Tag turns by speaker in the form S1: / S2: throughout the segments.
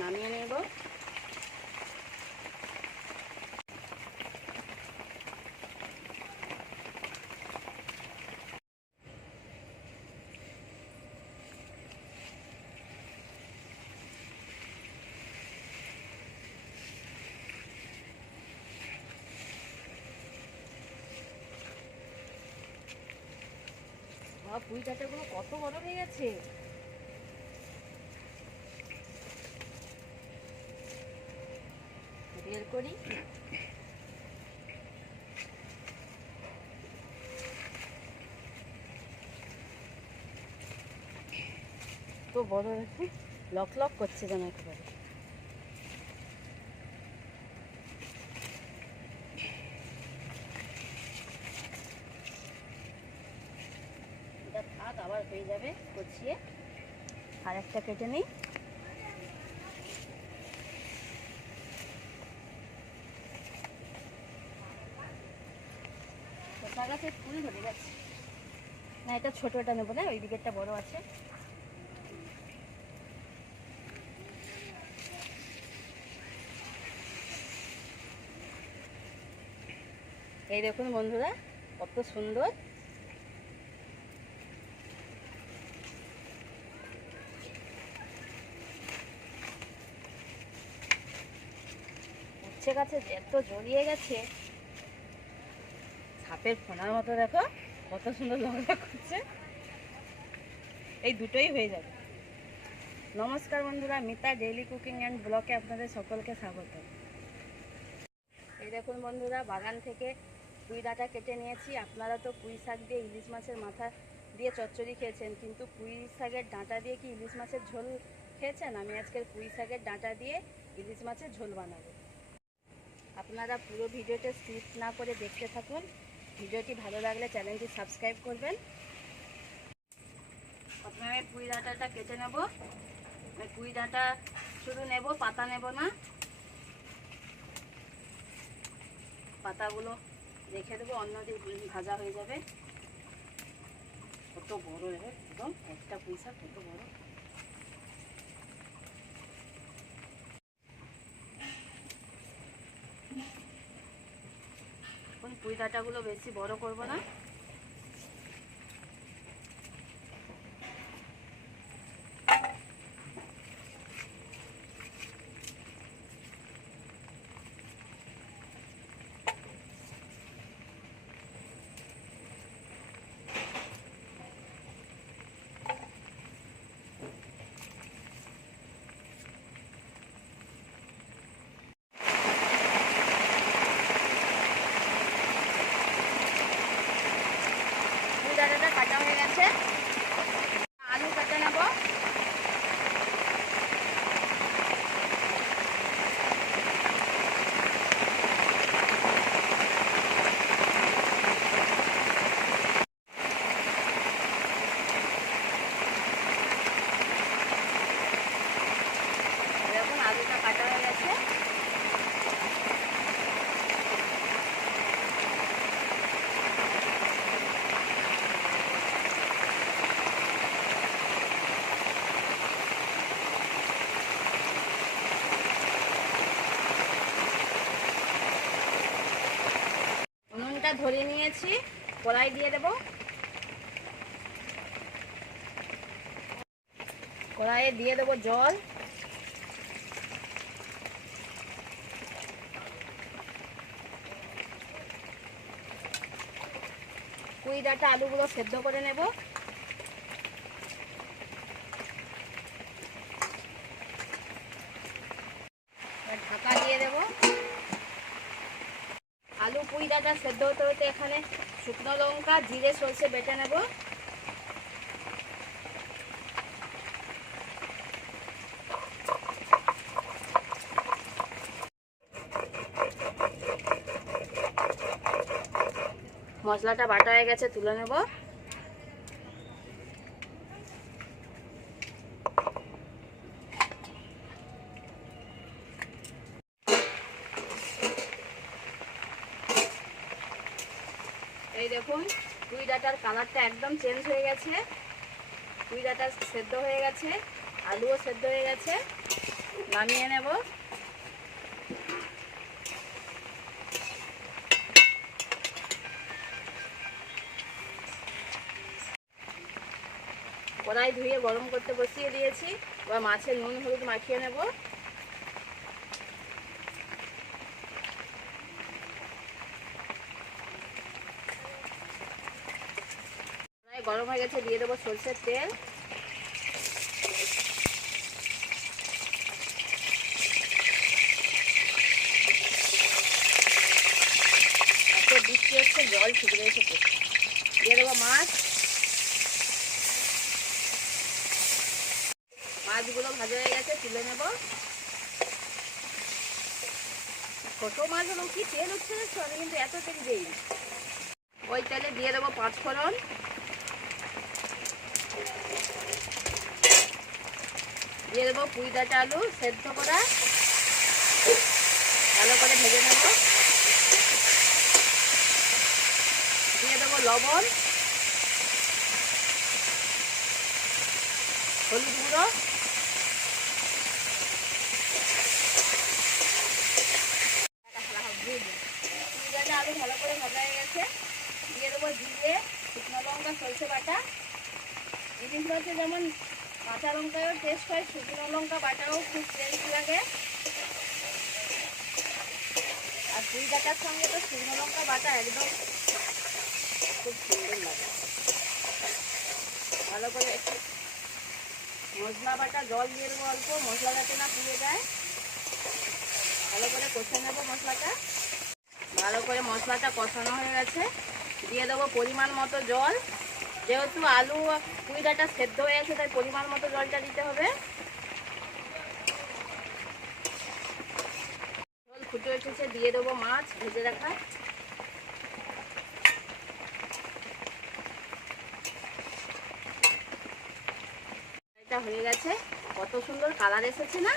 S1: নামিয়ে নেব। পুঁই ডাঁটাগুলো কত বড় হয়ে গেছে। বের করি। তো বড় দেখুন লক লক করছে যেন একেবারে। আবার হয়ে যাবে, কচিয়ে। আর একটা কেটে নিই। না, এটা নেব, না? ওই দিকেরটা বড় আছে। এই দেখুন বন্ধুরা, কত সুন্দর। উচ্ছে এত জড়িয়ে গেছে। সাপের ফোনার মতো দেখো, কত সুন্দর লঙ্কা করছে। এই দুটোই হয়ে যাবে। নমস্কার বন্ধুরা, মিতা ডেইলি কুকিং অ্যান্ড ব্লকে আপনাদের সকলকে স্বাগত। এই দেখুন বন্ধুরা, বাগান থেকে পুঁই ডাঁটা কেটে নিয়েছি। আপনারা তো পুঁই শাক দিয়ে ইলিশ মাছের মাথা দিয়ে চচ্চড়ি খেয়েছেন, কিন্তু পুঁই শাকের ডাঁটা দিয়ে কি ইলিশ মাছের ঝোল খেয়েছেন? আমি আজকের পুঁই শাকের ডাঁটা দিয়ে ইলিশ মাছের ঝোল বানাবো। আপনারা পুরো ভিডিওটা স্কিপ না করে দেখতে থাকুন। ভিডিওটি ভালো লাগলে চ্যানেলটি সাবস্ক্রাইব করবেন। প্রথমে আমি পুঁই ডাঁটাটা কেটে নেব। আমি পুঁই ডাঁটা শুধু নেব, পাতা নেব না। পাতাগুলো রেখে দেবো অন্যদিন ভাজা হয়ে যাবে। কত বড় একদম একটা পুঁই শাক কত বড়। ডাঁটাগুলো বেশি বড় করব না পুঁই ডাঁটাটা কাটা হয়ে গেছে আলু কেটে নেব দেখুন আলুটা কাটা হয়ে গেছে উনুনটা ধরে নিয়েছি, কড়াই দিয়ে দেব। কড়াইয়ে দিয়ে দেব জল। কুই ডাটা আলুগুলো সেদ্ধ করে নেব এবার ঢাকা দিয়ে দেবো আলু পুঁই ডাঁটা সেদ্ধ হতে হতে এখানে শুকনো লঙ্কা, জিরে, সর্ষে বেটে নেব। মশলাটা বাটা হয়ে গেছে, তুলে নেব। এই দেখুন পুঁই ডাটার কালারটা একদম চেঞ্জ হয়ে গেছে। পুঁই ডাঁটা সেদ্ধ হয়ে গেছে, আলুও সেদ্ধ হয়ে গেছে। নামিয়ে নেব। কড়াই ধুয়ে গরম করতে বসিয়ে দিয়েছি। এবার মাছের নুন হলুদ মাখিয়ে নেব কড়াই গরম হয়ে গেছে, দিয়ে দেবো সরষের তেল। হচ্ছে, জল এসেছে দিয়ে দেবো মাছ। মাছগুলো ভাজা হয়ে গেছে, তুলে নেব। ছোট মাছ হলো কি তেল দেখছ? আমি কিন্তু এত তেল দিই ওই তেলে দিয়ে দেবো পাঁচ দিয়ে দেবো পুঁই ডাঁটা আলু সেদ্ধ করা। ভালো করে ভেজে নেব। দিয়ে দেবো লবণ। হলুদ গুঁড়ো। আলু ভালো করে ভাজা হয়ে গেছে। দিয়ে দেবো জিরে, শুকনো লঙ্কা, সরষে বাটা। হচ্ছে যেমন কাঁচা লঙ্কায়ও টেস্ট হয়, শুকনো লঙ্কা বাটাও খুব টেস্ট লাগে। আর দুই ডাটার সঙ্গে তো শুকনো লঙ্কা বাটা একদম খুব সুন্দর লাগে। ভালো করে একটু মশলা বাটা, জল দিয়ে দেবো অল্প, মশলা যাতে না পুড়ে যায়। ভালো করে কষে নেব মশলাটা। ভালো করে মশলাটা কষানো হয়ে গেছে। দিয়ে দেবো পরিমাণ মতো জল। যেহেতু আলু কুইডাটা সেদ্ধ হয়ে গেছে তাই পরিমাণ মতো জলটা দিতে হবে। জল ফুটে উঠেছে, দিয়ে দেবো মাছ, ভেজে রাখা। হয়ে গেছে। কত সুন্দর কালার এসেছে না?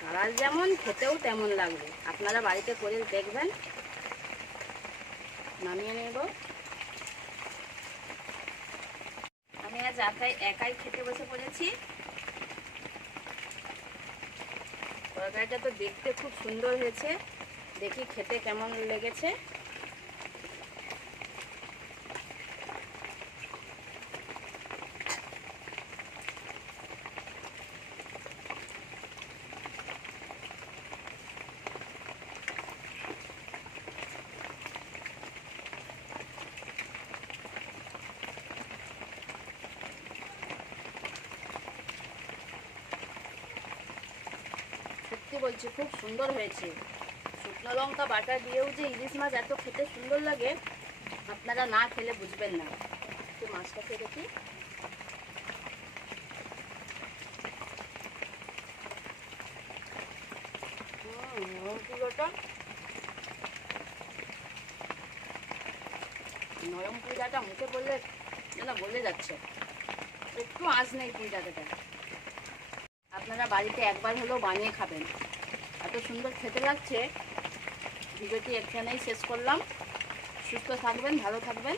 S1: কালার যেমন খেতেও তেমন লাগবে। আপনারা বাড়িতে করে দেখবেন। নামিয়ে নেব আমি আজ একাই একাই খেতে বসে পড়েছি। তরকারিটা তো দেখতে খুব সুন্দর হয়েছে। দেখি খেতে কেমন লেগেছে। বলছি, খুব সুন্দর হয়েছে। শুকনো লঙ্কা বাটা দিয়েও যে ইলিশ মাছ এত খেতে সুন্দর লাগে, আপনারা না খেলে বুঝবেন না। একটু মাছটা খেয়ে দেখি। পুরোটা। নরম পুজাটা মুখে পড়লে যেন গলে যাচ্ছে। একটু আঁচ নেই পুজাটাতে আপনারা বাড়িতে একবার হলেও বানিয়ে খাবেন। সুন্দর খেতে লাগছে। ভিডিওটি এখানেই শেষ করলাম। সুস্থ থাকবেন ভালো থাকবেন।